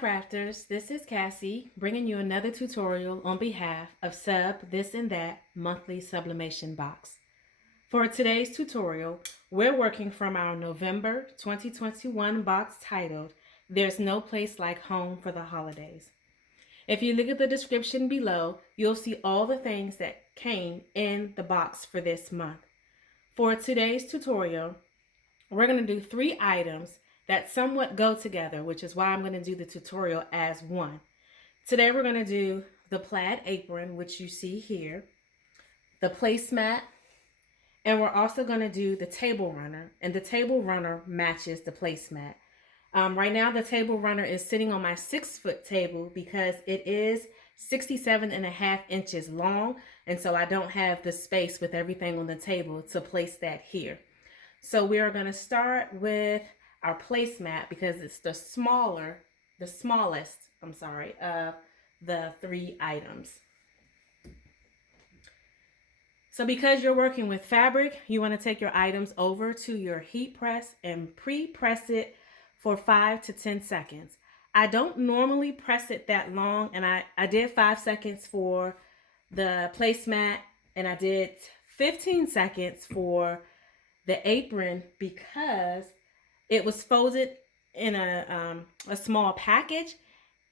crafters, this is Cassie bringing you another tutorial on behalf of Sub This and That monthly sublimation box. For today's tutorial, we're working from our November 2021 box titled There's No Place Like Home for the Holidays. If you look at the description below, you'll see all the things that came in the box for this month. For today's tutorial, we're going to do 3 items that somewhat go together, which is why I'm going to do the tutorial as one. Today we're going to do the Plaid Apron, which you see here, the Placemat, and we're also going to do the table runner, and the table runner matches the Placemat. Right now the table runner is sitting on my 6-foot table because it is 67.5 inches long, and so I don't have the space with everything on the table to place that here. So we are going to start with our placemat because it's the smallest of the 3 items. So because you're working with fabric, you want to take your items over to your heat press and pre-press it for 5 to 10 seconds. I don't normally press it that long, and I did 5 seconds for the placemat, and I did 15 seconds for the apron because it was folded in a small package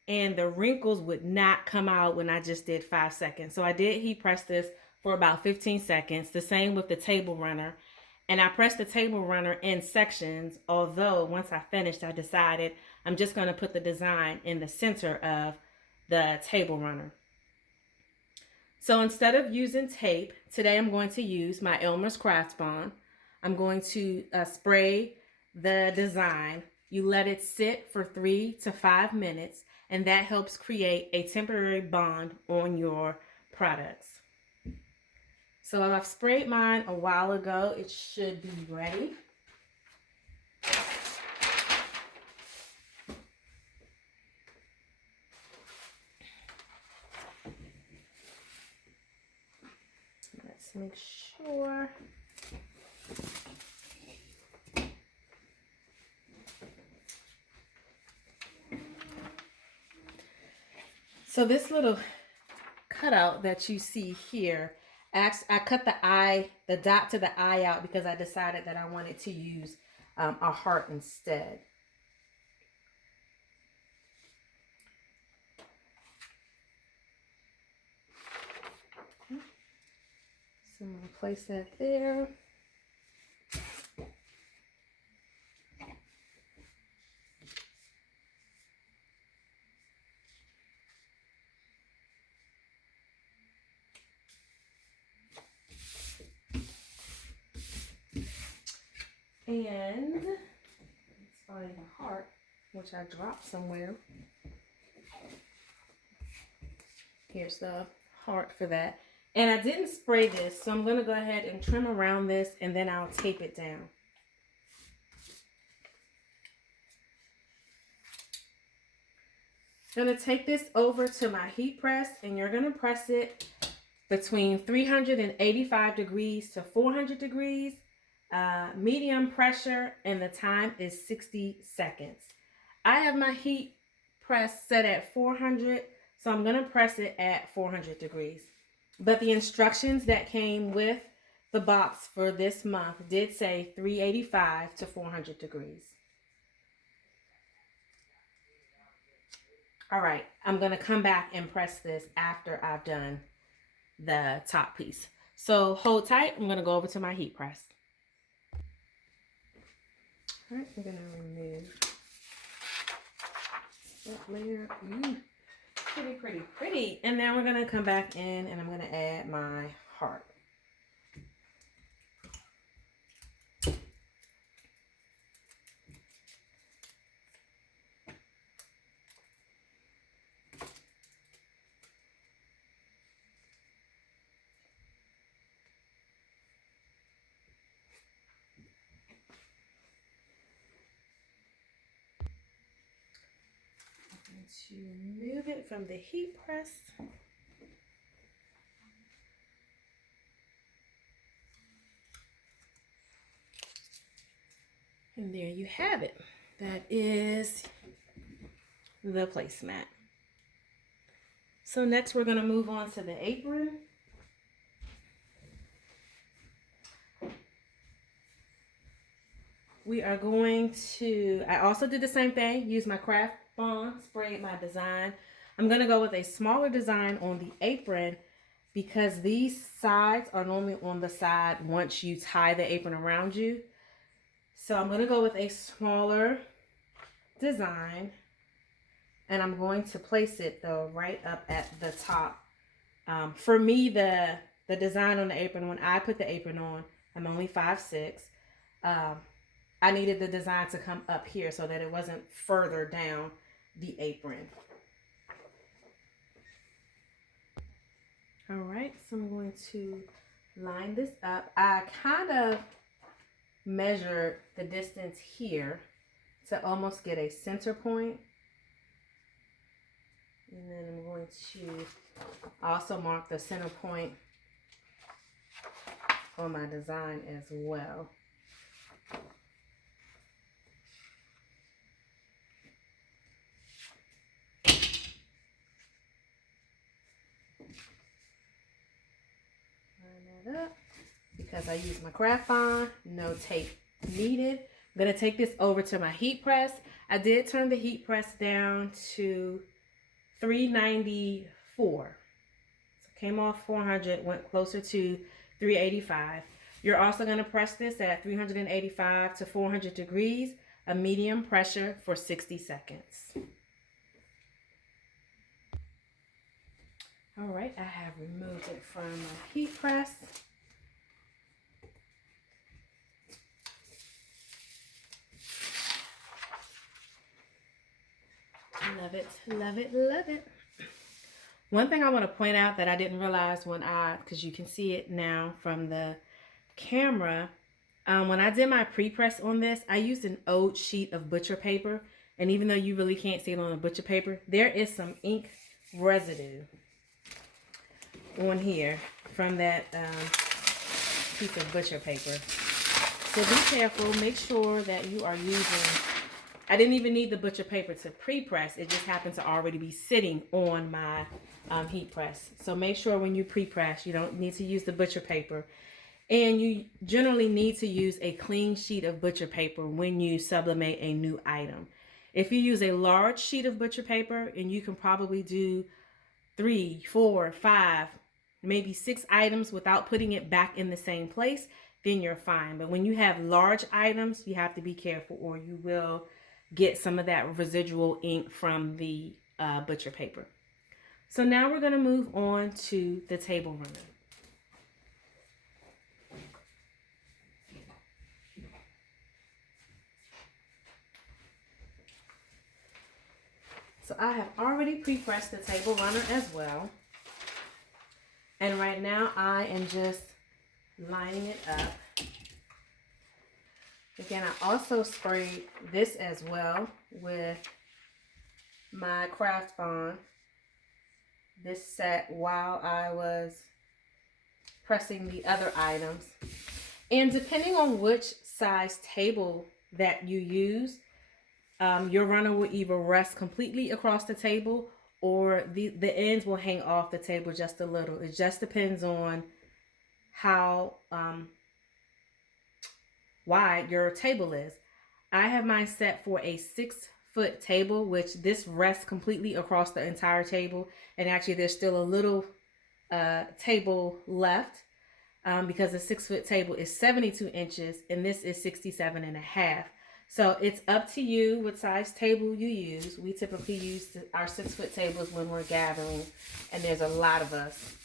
and the wrinkles would not come out when I just did 5 seconds. So I did heat press this for about 15 seconds. The same with the table runner. And I pressed the table runner in sections, although once I finished, I decided I'm just going to put the design in the center of the table runner. So instead of using tape, today I'm going to use my Elmer's Craft Bond. I'm going to spray the design. You let it sit for 3 to 5 minutes, and that helps create a temporary bond on your products. So I've sprayed mine a while ago. It should be ready. Let's make sure. So this little cutout that you see here, I cut the dot to the eye out because I decided that I wanted to use a heart instead. So I'm going to place that there. And let's find the heart, which I dropped somewhere. Here's the heart for that. And I didn't spray this, so I'm going to go ahead and trim around this, and then I'll tape it down. I'm going to take this over to my heat press, and you're going to press it between 385 degrees to 400 degrees. Medium pressure, and the time is 60 seconds. I have my heat press set at 400, so I'm going to press it at 400 degrees. But the instructions that came with the box for this month did say 385 to 400 degrees. All right, I'm going to come back and press this after I've done the top piece. So hold tight. I'm going to go over to my heat press. All right, I'm going to remove that layer. Pretty. And then we're going to come back in and I'm going to add my heart. To move it from the heat press. And there you have it. That is the placemat. So next we're going to move on to the apron. We are going to, I also did the same thing, use my craft bond, sprayed my design. I'm going to go with a smaller design on the apron because these sides are normally on the side once you tie the apron around you. So I'm going to go with a smaller design, and I'm going to place it though right up at the top. For me, the design on the apron, when I put the apron on, I'm only 5'6". I needed the design to come up here so that it wasn't further down the apron. All right, so I'm going to line this up. I kind of measured the distance here to almost get a center point. And then I'm going to also mark the center point on my design as well. Line that up. Because I use my craft bond, no tape needed. I'm going to take this over to my heat press. I did turn the heat press down to 394. So came off 400, went closer to 385. You're also going to press this at 385 to 400 degrees, a medium pressure for 60 seconds. All right, I have removed it from my heat press. Love it, love it, love it. One thing I want to point out that I didn't realize because you can see it now from the camera, when I did my pre-press on this, I used an old sheet of butcher paper. And even though you really can't see it on the butcher paper, there is some ink residue on here from that piece of butcher paper. So be careful, make sure that you are using, I didn't even need the butcher paper to pre-press. It just happened to already be sitting on my heat press. So make sure when you pre-press, you don't need to use the butcher paper. And you generally need to use a clean sheet of butcher paper when you sublimate a new item. If you use a large sheet of butcher paper, and you can probably do 3, 4, 5, maybe 6 items without putting it back in the same place, then you're fine. But when you have large items, you have to be careful, or you will get some of that residual ink from the butcher paper. So now we're going to move on to the table runner. So I have already pre-pressed the table runner as well. And right now I am just lining it up. Again, I also sprayed this as well with my craft bond. This set while I was pressing the other items. And depending on which size table that you use, your runner will either rest completely across the table, or the ends will hang off the table just a little. It just depends on how wide your table is. I have mine set for a 6-foot table, which this rests completely across the entire table. And actually there's still a little table left because the 6-foot table is 72 inches and this is 67.5. So it's up to you what size table you use. We typically use our 6-foot tables when we're gathering, and there's a lot of us.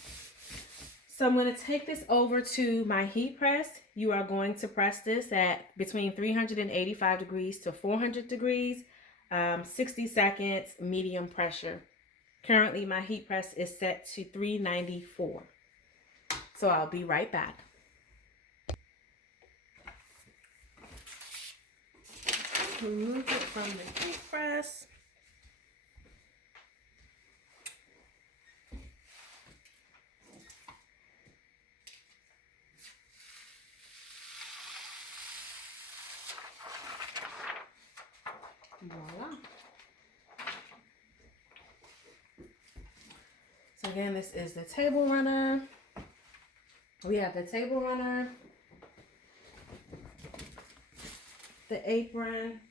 So I'm going to take this over to my heat press. You are going to press this at between 385 degrees to 400 degrees, 60 seconds, medium pressure. Currently, my heat press is set to 394. So I'll be right back. Remove it from the heat press. Voila. So again, this is the table runner. We have the table runner, the apron,